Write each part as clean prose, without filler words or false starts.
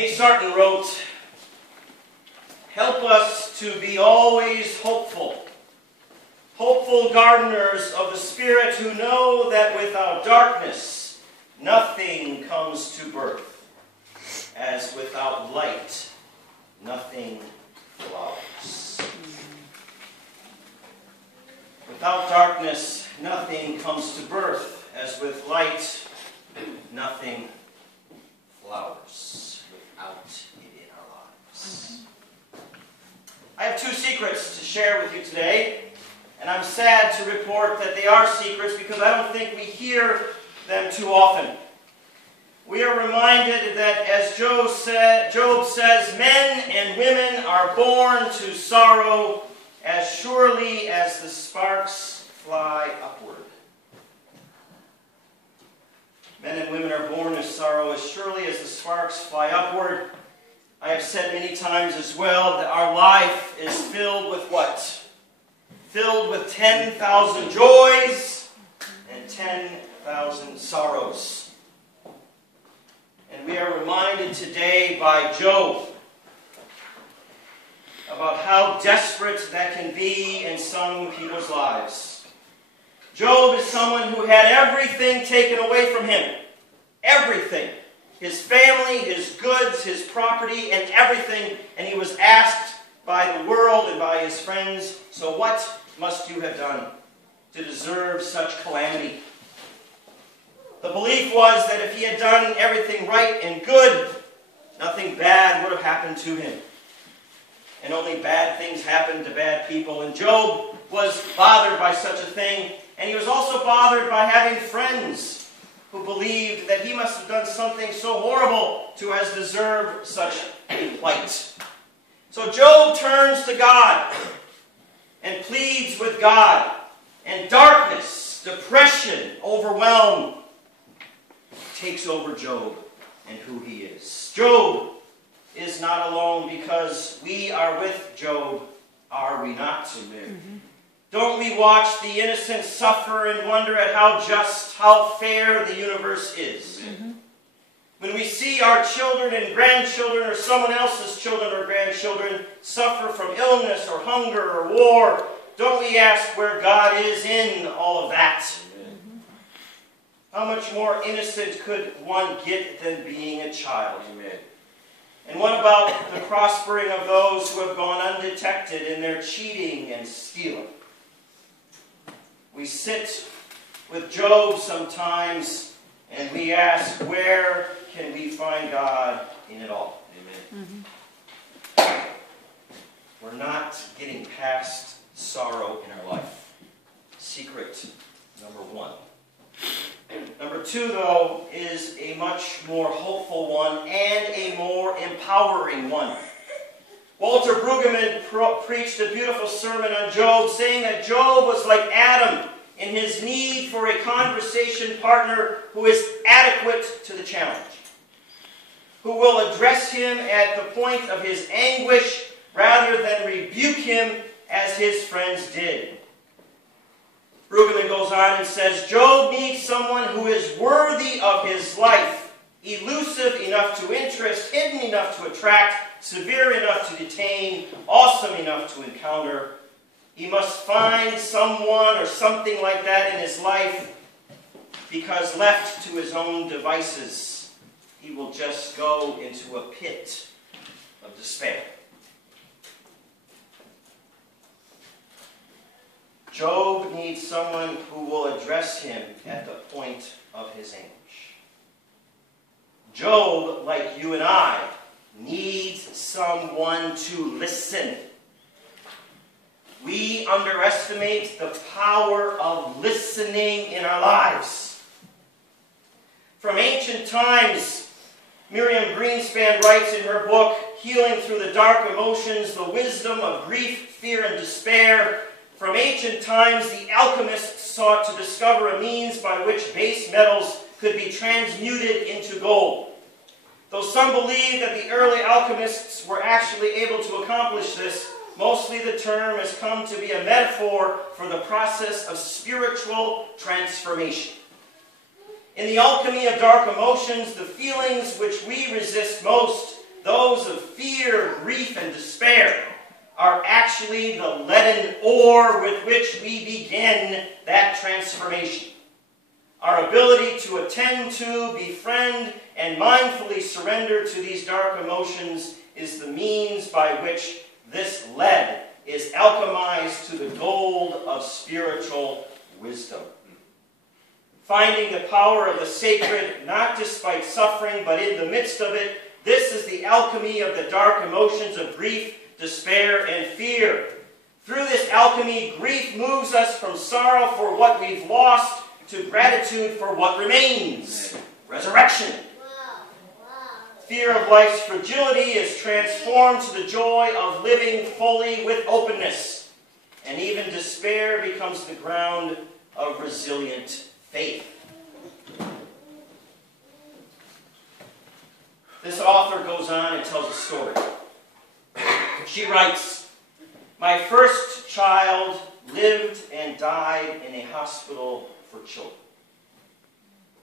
Nate Sarton wrote, "Help us to be always hopeful. Hopeful gardeners of the Spirit who know that without darkness nothing comes to birth, as without light nothing flowers." Without darkness nothing comes to birth, as with light nothing flowers. Without it in our lives. I have two secrets to share with you today, and I'm sad to report that they are secrets because I don't think we hear them too often. We are reminded that, as Job says, men and women are born to sorrow as surely as the sparks fly upward. Men and women are born to sorrow as surely as the sparks fly upward. I have said many times as well that our life is filled with what? Filled with 10,000 joys and 10,000 sorrows. And we are reminded today by Job about how desperate that can be in some people's lives. Job is someone who had everything taken away from him. Everything. His family, his goods, his property, and everything. And he was asked by the world and by his friends, "So what must you have done to deserve such calamity?" The belief was that if he had done everything right and good, nothing bad would have happened to him. And only bad things happen to bad people. And Job was bothered by such a thing. And he was also bothered by having friends who believed that he must have done something so horrible to have deserved such a plight. So Job turns to God and pleads with God. And darkness, depression, overwhelm takes over Job and who he is. Job is not alone because we are with Job, are we not? Amen. Don't we watch the innocent suffer and wonder at how just, how fair the universe is? Mm-hmm. When we see our children and grandchildren or someone else's children or grandchildren suffer from illness or hunger or war, don't we ask where God is in all of that? Mm-hmm. How much more innocent could one get than being a child? Amen. And what about the prospering of those who have gone undetected in their cheating and stealing? We sit with Job sometimes and we ask, where can we find God in it all? Amen. Mm-hmm. We're not getting past sorrow in our life. Secret number one. Number two, though, is a much more hopeful one and a more empowering one. Walter Brueggemann preached a beautiful sermon on Job, saying that Job was like Adam in his need for a conversation partner who is adequate to the challenge, who will address him at the point of his anguish rather than rebuke him as his friends did. Brueggemann goes on and says, Job needs someone who is worthy of his life, elusive enough to interest, hidden enough to attract, severe enough to detain, awesome enough to encounter. He must find someone or something like that in his life, because left to his own devices, he will just go into a pit of despair. Job needs someone who will address him at the point of his anguish. Job, like you and I, needs someone to listen. We underestimate the power of listening in our lives. From ancient times, Miriam Greenspan writes in her book, Healing Through the Dark Emotions, The Wisdom of Grief, Fear, and Despair. From ancient times, the alchemists sought to discover a means by which base metals could be transmuted into gold. Though some believe that the early alchemists were actually able to accomplish this, mostly the term has come to be a metaphor for the process of spiritual transformation. In the alchemy of dark emotions, the feelings which we resist most those of fear, grief, and despair, are actually the leaden ore with which we begin that transformation. Our ability to attend to, befriend, and mindfully surrender to these dark emotions is the means by which this lead is alchemized to the gold of spiritual wisdom. Finding the power of the sacred, not despite suffering, but in the midst of it, this is the alchemy of the dark emotions of grief, despair, and fear. Through this alchemy, grief moves us from sorrow for what we've lost to gratitude for what remains. Resurrection. Fear of life's fragility is transformed to the joy of living fully with openness. And even despair becomes the ground of resilient faith. This author goes on and tells a story. She writes, "My first child lived and died in a hospital for children.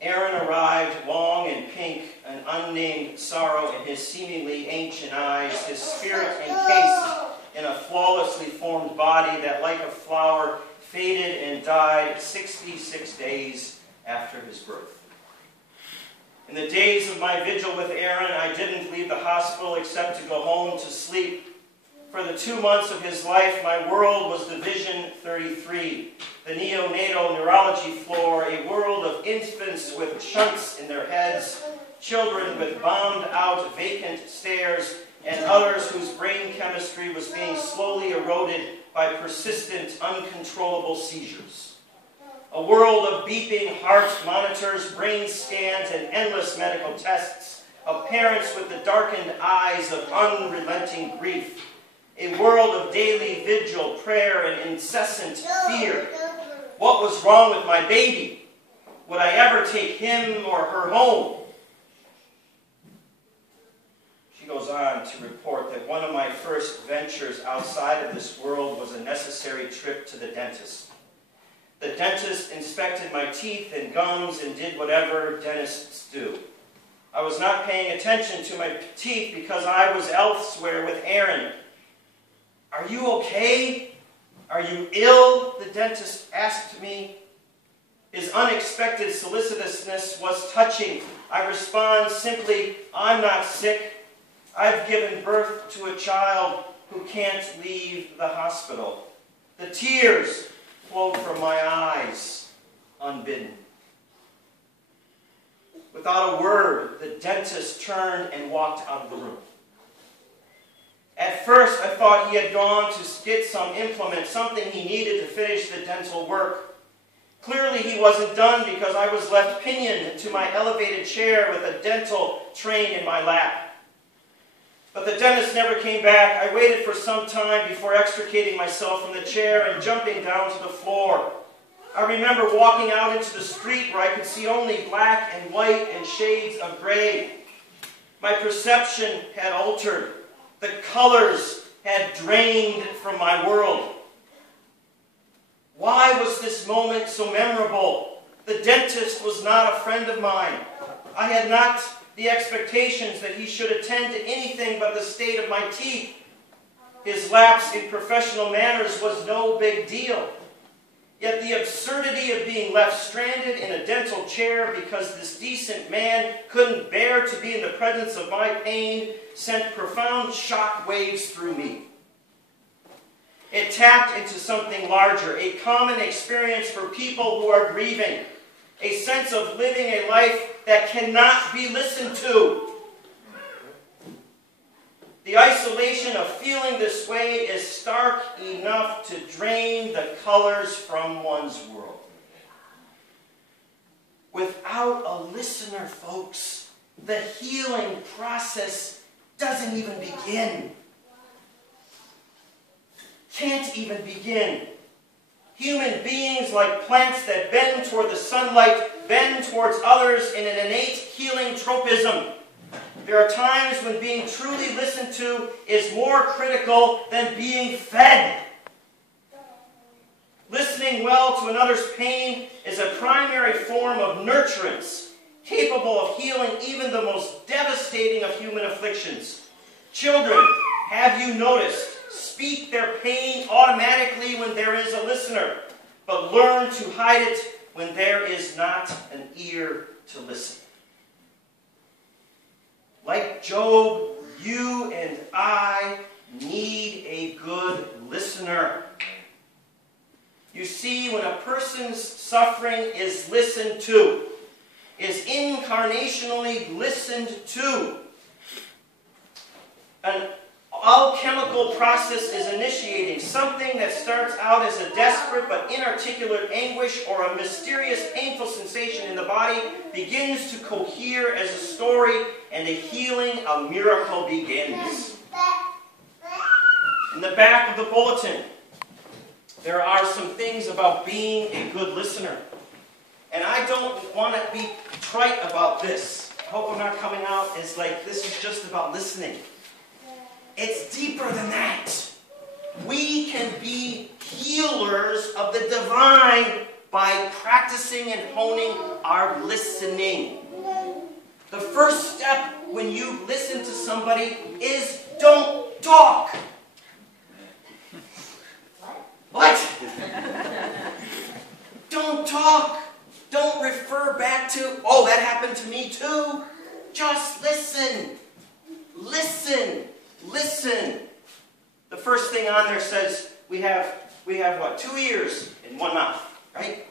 Aaron arrived long and pink, an unnamed sorrow in his seemingly ancient eyes, his spirit encased in a flawlessly formed body that, like a flower, faded and died 66 days after his birth. In the days of my vigil with Aaron, I didn't leave the hospital except to go home to sleep. For the 2 months of his life, my world was Division 33, the neonatal neurology floor, a world of infants with shunts in their heads, children with bombed-out vacant stares, and others whose brain chemistry was being slowly eroded by persistent, uncontrollable seizures. A world of beeping heart monitors, brain scans, and endless medical tests, of parents with the darkened eyes of unrelenting grief. A world of daily vigil, prayer, and incessant fear. What was wrong with my baby? Would I ever take him or her home?" She goes on to report that one of my first ventures outside of this world was a necessary trip to the dentist. The dentist inspected my teeth and gums and did whatever dentists do. I was not paying attention to my teeth because I was elsewhere with Aaron. "Are you okay? Are you ill?" the dentist asked me. His unexpected solicitousness was touching. I respond simply, "I'm not sick. I've given birth to a child who can't leave the hospital." The tears flowed from my eyes, unbidden. Without a word, the dentist turned and walked out of the room. At first, I thought he had gone to get some implement, something he needed to finish the dental work. Clearly, he wasn't done because I was left pinioned to my elevated chair with a dental train in my lap. But the dentist never came back. I waited for some time before extricating myself from the chair and jumping down to the floor. I remember walking out into the street where I could see only black and white and shades of gray. My perception had altered. The colors had drained from my world. Why was this moment so memorable? The dentist was not a friend of mine. I had not the expectations that he should attend to anything but the state of my teeth. His lapse in professional manners was no big deal. Yet the absurdity of being left stranded in a dental chair because this decent man couldn't bear to be in the presence of my pain sent profound shock waves through me. It tapped into something larger, a common experience for people who are grieving, a sense of living a life that cannot be listened to. The isolation of feeling this way is stark enough to drain the colors from one's world. Without a listener, folks, the healing process doesn't even begin. Can't even begin. Human beings, like plants that bend toward the sunlight, bend towards others in an innate healing tropism. There are times when being truly listened to is more critical than being fed. Listening well to another's pain is a primary form of nurturance, capable of healing even the most devastating of human afflictions. Children, have you noticed, speak their pain automatically when there is a listener, but learn to hide it when there is not an ear to listen. Like Job, you and I need a good listener. You see, when a person's suffering is listened to, is incarnationally listened to, an alchemical process is initiating. Something that starts out as a desperate but inarticulate anguish or a mysterious painful sensation in the body begins to cohere as a story, and a healing, a miracle begins. In the back of the bulletin, there are some things about being a good listener. And I don't want to be trite about this. I hope I'm not coming out as like this is just about listening. It's deeper than that. We can be healers of the divine by practicing and honing our listening. The first step when you listen to somebody is don't talk. What? Don't talk. Don't refer back to, oh, that happened to me too. Just listen. Listen. Listen. The first thing on there says we have what? 2 ears and 1 mouth, right?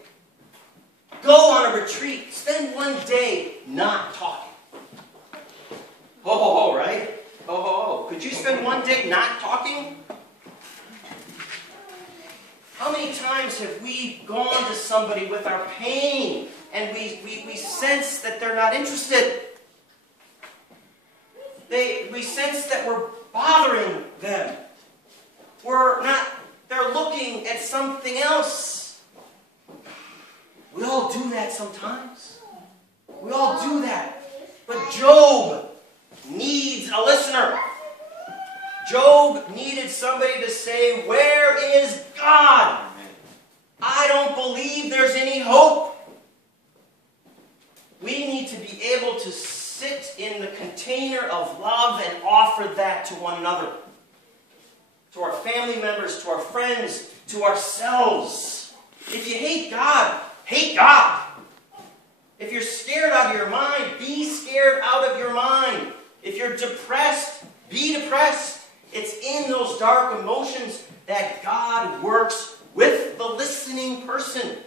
Go on a retreat. Spend 1 day not talking. Ho, ho, ho, right? Ho, ho, ho. Could you spend 1 day not talking? How many times have we gone to somebody with our pain and we sense that they're not interested? We sense that we're bothering them. They're looking at something else. We all do that sometimes. We all do that. But Job needs a listener. Job needed somebody to say, where is God? I don't believe there's any hope. We need to be able to sit in the container of love and offer that to one another. To our family members, to our friends, to ourselves. If you hate God, hate God. If you're scared out of your mind, be scared out of your mind. If you're depressed, be depressed. It's in those dark emotions that God works with the listening person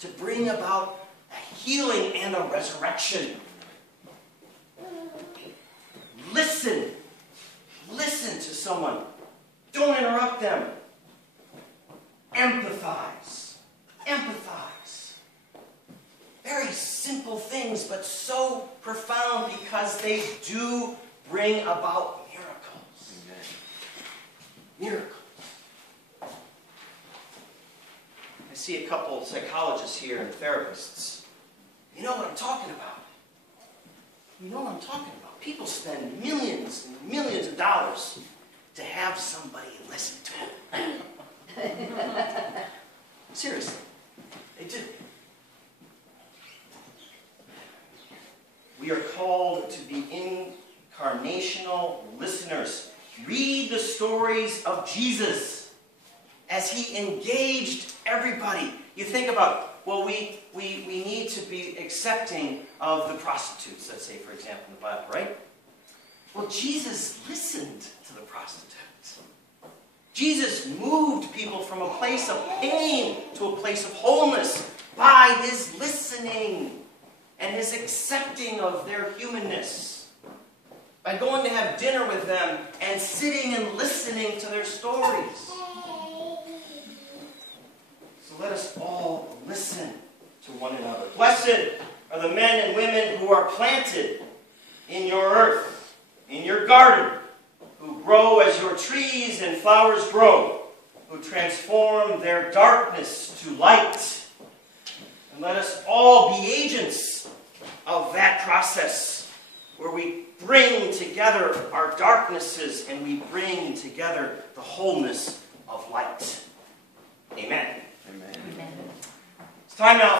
to bring about a healing and a resurrection. Listen. Listen to someone. Don't interrupt them. Empathize. Empathize. Very simple things, but so profound because they do bring about miracles. I see a couple of psychologists here and therapists. You know what I'm talking about. You know what I'm talking about. People spend millions and millions of dollars to have somebody listen to them. Seriously. They do. We are called to be incarnational listeners. Read the stories of Jesus as he engaged everybody. You think about, well, we need to be accepting of the prostitutes, let's say, for example, in the Bible, right? Well, Jesus listened to the prostitutes. Jesus moved people from a place of pain to a place of wholeness by his listening and his accepting of their humanness. By going to have dinner with them and sitting and listening to their stories. So let us all listen to one another. Blessed are the men and women who are planted in your earth, in your garden, who grow as your trees and flowers grow, who transform their darkness to light. And let us all be agents of that process, where we bring together our darknesses and we bring together the wholeness of light. Amen. Amen. It's time now.